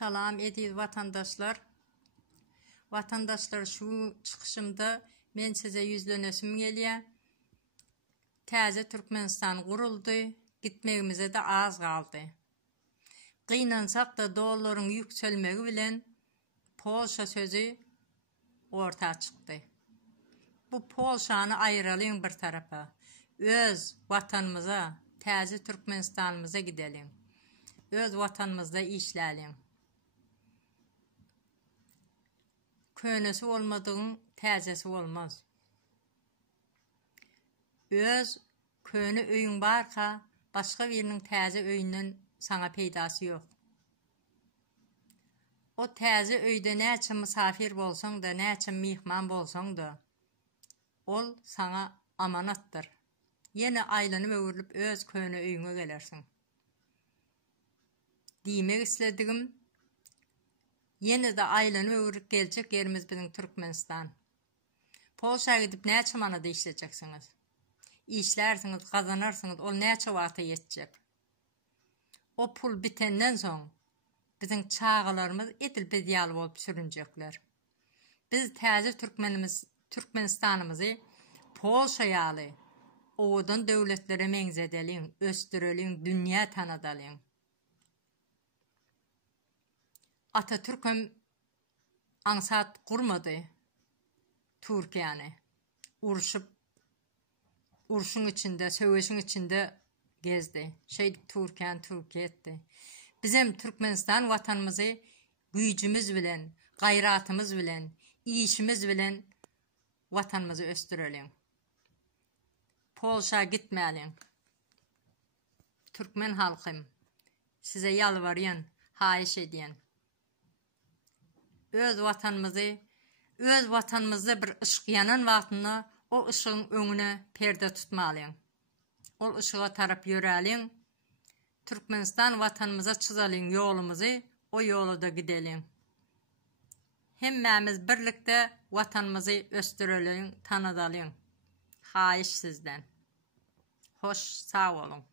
Salam ediz vatandaşlar. Vatandaşlar, şu çıkışımda men size yüzlönesim geliyor. Təze Türkmenistan kuruldu. Gitmegimize de az kaldı. Kıynansak da doların yükselmegi bilen Polşa sözü ortaya çıktı. Bu Polşanı ayıralım bir tarafa. Öz vatanımıza, Təze Türkmenistanımıza gidelim. Öz vatanımızda işleyelim. Könesi olmadığın təzesi olmaz. Öz könü öyün barka, başka birinin təze öyünden sana peydası yok. O təze öyde näçe misafir bolsan da, näçe mihman bolsan da, ol sana amanattır. Yine aylanıp öwürlüp öz könü öyüne gelersin. Diýmek islediğim, yine de aylanıp öwürüp gelecek yerimiz bizim Türkmenistan. Polşa'ya gidip näçe manada işleyeceksiniz? İşlersiniz, kazanarsınız, ol näçe wagta yetecek? O pul bitenden soň bizim çağalarımız edil bediyal bolup sürünecekler. Biz Təze Türkmenistanımızı Polşayalı, odan dövletlere mengzedelin, östürelin, dünya tanadalın. Atatürk'üm ansat kurmadı Türkiye'ni. Urşun içinde, söveşin içinde gezdi. Türkiye etti. Bizim Türkmenistan vatanımızı gücümüz bilen, gayratımız bilen, işimiz bilen vatanımızı östürelim. Polşa gitmeyelim. Türkmen halkım, size yalvarıyan, hayiş ediyen. Öz vatanımızda bir ışık yanan vaktında o ışığın önüne perde tutmalıyım. O ışığa taraf yörelim. Türkmenistan vatanımıza çizalım yolumuzu, o yolu da gidelim. Hemmemiz birlikte vatanımızı östürelim, tanıdalım. Hayiş sizden. Hoş, sağ olun.